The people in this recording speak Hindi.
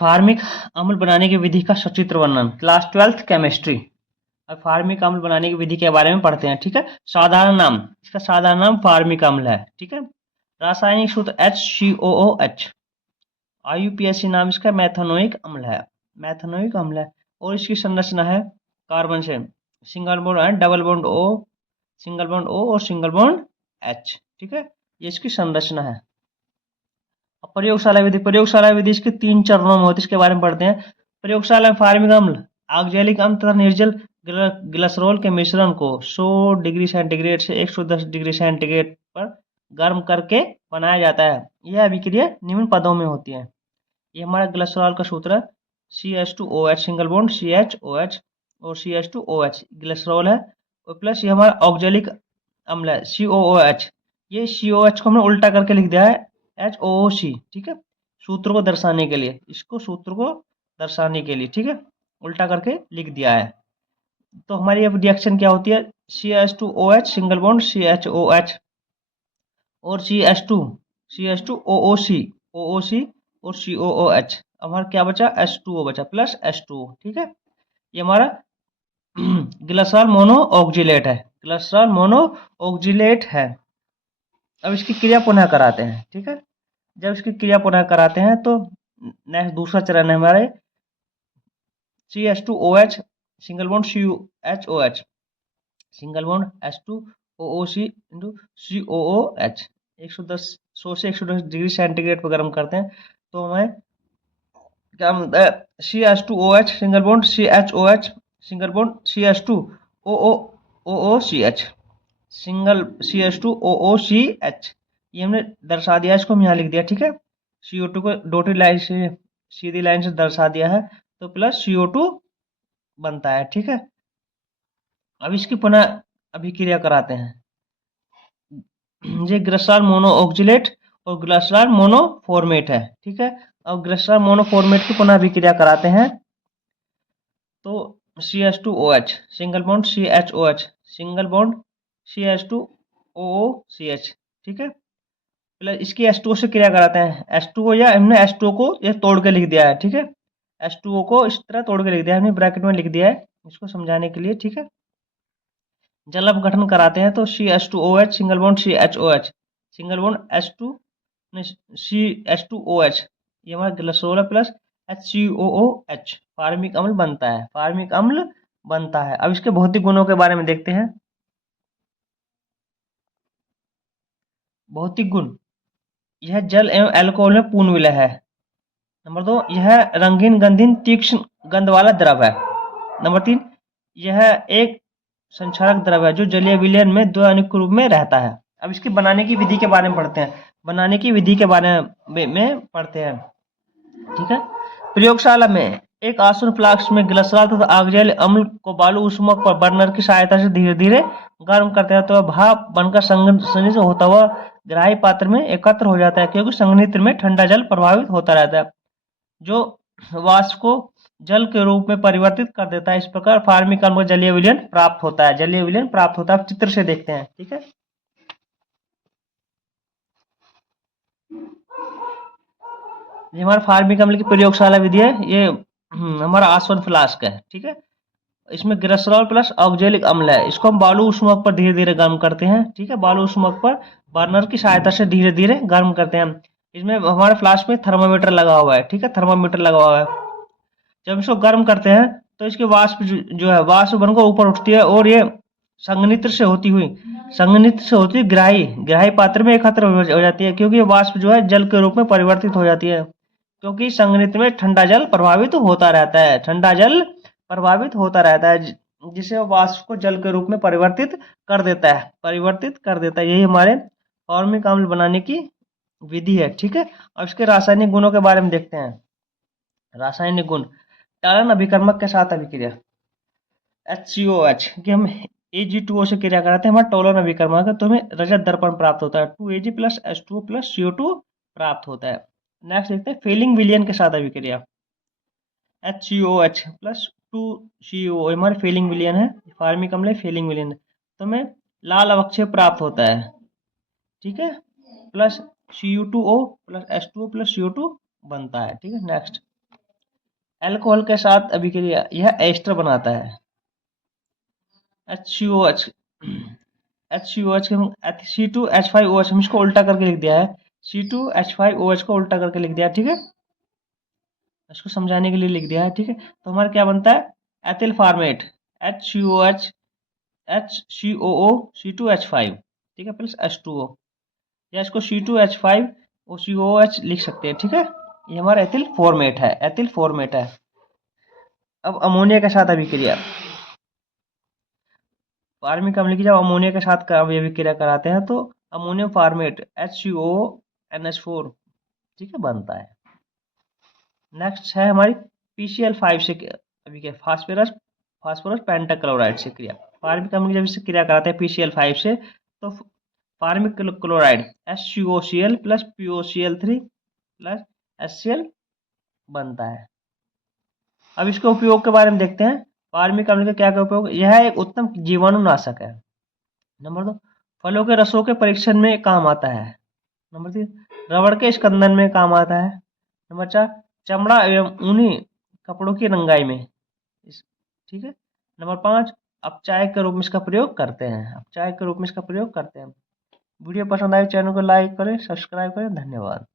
फार्मिक अम्ल बनाने की विधि का सचित्र वर्णन, क्लास 12th केमिस्ट्री। अब फार्मिक अम्ल बनाने की विधि के बारे में पढ़ते हैं, ठीक है। साधारण नाम, इसका साधारण नाम फार्मिक अम्ल है, ठीक है। रासायनिक सूत्र HCOOH। IUPAC नाम इसका मैथनोइक अम्ल है, मैथनोइक अम्ल है। और इसकी संरचना है कार्बन से single bond and double bond O, single bond O और सिंगल बॉन्ड H, ठीक है। ये इसकी संरचना है। अब प्रयोगशाला विधि, प्रयोगशाला विधि इसके 3 चरणों में होती है, इसके बारे में पढ़ते हैं। प्रयोगशाला में फार्मिक अम्ल, ऑक्जेलिक अम्ल तथा निर्जल ग्लिसरॉल के मिश्रण को 100 डिग्री सेंटीग्रेड से 110 डिग्री सेंटीग्रेड पर गर्म करके बनाया जाता है। यह अभिक्रिया निम्न पदों में होती है। ये हमारा ग्लिसरॉल का सूत्र है CH2OH सिंगल बॉन्ड CHOH और CH2OH ग्लिसरॉल है, और प्लस ये हमारा ऑक्जेलिक अम्ल है COOH। ये COH को हमने उल्टा करके लिख दिया है HOOC, ठीक है, सूत्र को दर्शाने के लिए, इसको सूत्र को दर्शाने के लिए, ठीक है, उल्टा करके लिख दिया है। तो हमारी अब रिएक्शन क्या होती है, CH2OH सिंगल बॉन्ड CHOH और CH2OOC OOC और COOH। अब हमारा क्या बचा, H2O बचा प्लस H2O, ठीक है। ये हमारा ग्लिसरॉल मोनो ऑक्जिलेट है, ग्लिसरॉल मोनो ऑक्जिलेट है। अब इसकी क्रिया पुनः कराते हैं, ठीक है। जब इसकी क्रिया पुनः कराते हैं तो नेक्स्ट दूसरा चरण है हमारे CH2OH single bond CHOH single bond H2OOC into COOH 110 100 से 110 डिग्री सेंटीग्रेड पर गर्म करते हैं तो हमें क्या मिलता है, CH2OH single bond CHOH single bond CH2OOCH single CH2OOCH। ये हमने दर्शा दिया, इसको हम यहाँ लिख दिया, ठीक है। CO2 को डॉटेड लाइन से सीधी लाइन से दर्शा दिया है तो प्लस CO2 बनता है, ठीक है। अब इसकी पुनः अभिक्रिया कराते हैं। ये ग्लिसरॉल मोनो ऑक्जिलेट और ग्लिसरॉल मोनोफॉर्मेट है, ठीक है। अब ग्लिसरॉल मोनोफॉर्मेट की पुनः अभिक्रिया कराते हैं तो CH2OH single bond CHOH single bond CH2OOCH, ठीक है। प्लस इसकी H2O से क्रिया कराते हैं, H2O या हमने H2O को ये तोड़ के लिख दिया है, ठीक है। H2O को इस तरह तोड़ के लिख दिया है, हमने ब्रैकेट में लिख दिया है इसको समझाने के लिए, ठीक है। जल अपघटन कराते हैं तो CH2OH single bond CHOH single bond CH2OH, ये हमारा ग्लिसरॉल है प्लस HCOOH फार्मिक अम्ल बनता है, फार्मिक अम्ल बनता है। अब इसके भौतिक गुणों के बारे में देखते हैं। भौतिक गुण, यह जल एवं अल्कोहल में पूर्ण विलय है। नंबर 2, यह रंगीन गंधीन तीक्ष्ण गंध वाला द्रव है। नंबर 3, यह एक संक्षारक द्रव है जो जलीय विलयन में द्वैनिक रूप में रहता है। अब इसकी बनाने की विधि के बारे में पढ़ते हैं, बनाने की विधि के बारे में पढ़ते हैं, ठीक है। प्रयोगशाला में एक आसुन फ्लास्क में ग्लिसरॉल तथा ऑक्जेलिक अम्ल को बालू ऊष्मक पर बर्नर की सहायता से धीरे धीरे गर्म करते हैं तो भाप बनकर संघनित होता हुआ ग्राही पात्र में एकत्र हो जाता है, क्योंकि संघनित्र में ठंडा जल प्रभावित होता रहता है जो वाष्प को जल के रूप में परिवर्तित कर देता है। इस प्रकार फार्मिक अम्ल का जलीय विलयन प्राप्त होता है, जलीय विलयन प्राप्त होता है। चित्र से देखते हैं, ठीक है। ये हमारा फार्मिक अम्ल की प्रयोगशाला विधि है, ये हमारा आसवन फ्लास्क है, ठीक है। इसमें ग्लिसरॉल प्लस ऑक्जेलिक अम्ल है, इसको हम बालू ऊष्मक पर धीरे धीरे गर्म करते हैं, ठीक है। बालू ऊष्मक पर बर्नर की सहायता से धीरे धीरे गर्म करते हैं। इसमें हमारे फ्लास्क में थर्मामीटर लगा हुआ है, ठीक है, थर्मामीटर लगा हुआ है। जब इसको गर्म करते हैं तो इसकी वाष्प जो है वाष्प बनकर ऊपर उठती है और ये संघनित्र से होती ग्राही पात्र में एकत्र हो जाती है, क्योंकि वाष्प जो है जल के रूप में परिवर्तित हो जाती है, क्योंकि संघनित्र में ठंडा जल प्रभावित होता रहता है, ठंडा जल प्रभावित होता रहता है, जिसे वाष्प को जल के रूप में परिवर्तित कर देता है, यही हमारे फॉर्मिक अम्ल बनाने की विधि है, ठीक है। अब इसके रासायनिक गुणों के बारे में देखते हैं। रासायनिक गुण, टालन अभिकर्मक के साथ अभिक्रिया HCOH की हम Ag2O से क्रिया कराते हैं, हमारा टोलन अभिकर्मक है तो हमें रजत दर्पण प्राप्त होता है, 2Ag plus H2O plus CO2 प्राप्त होता है। नेक्स्ट देखते हैं फेलिंग विलयन के साथ अभिक्रिया HCOH प्लस 2CO, हमारे फेलिंग विलयन है, फार्मिक अम्ल फेलिंग विलयन है तो हमें लाल अवक्षेप प्राप्त होता है, ठीक है, plus Cu2O plus H2O plus CO2 बनता है, ठीक है। नेक्स्ट अल्कोहल के साथ अभिक्रिया यह एस्टर बनाता है। HCOH HCOH के हम C2H5OH हम इसको उल्टा करके लिख दिया है। C2H5OH को उल्टा करके लिख दिया, ठीक है, इसको समझाने के लिए लिख दिया है, ठीक है। तो हमारा क्या बनता है, ethyl format HCOH HCOO C2H5, ठीक है, प्लस H2O, या इसको C2H5OCOH लिख सकते हैं, ठीक है। ये हमारा एथिल फॉर्मेट है, एथिल फॉर्मेट है। अब अमोनिया के साथ अभिक्रिया, फार्मिक अम्ल की जब अमोनिया के साथ अभिक्रिया कराते हैं तो अमोनियम फॉर्मेट HCONH4, ठीक है, बनता है। नेक्स्ट है हमारी PCl5 से अभिक्रिया, फास्फोरस फास्फोरस पेंटाक्लोराइड से क्रिया। फार्मिक अम्ल की जब इससे क्रिया कराते हैं PCl5 से तो formic chloride HCOCl plus POCl3 plus HCl बनता है। अब इसके उपयोग के बारे में देखते हैं। फार्मिक अम्ल का क्या क्या उपयोग, यह एक उत्तम जीवाणुनाशक है। नंबर 2, फलों के रसों के परीक्षण में काम आता है। नंबर 3, रबड़ के स्कंदन में काम आता है। नंबर 4, चमड़ा एवं ऊनी कपड़ों की रंगाई में, ठीक है। नंबर 5, अपचायक के रूप में इसका प्रयोग करते हैं, अपचायक के रूप में इसका प्रयोग करते हैं। वीडियो पसंद आए चैनल को लाइक करें, सब्सक्राइब करें, धन्यवाद।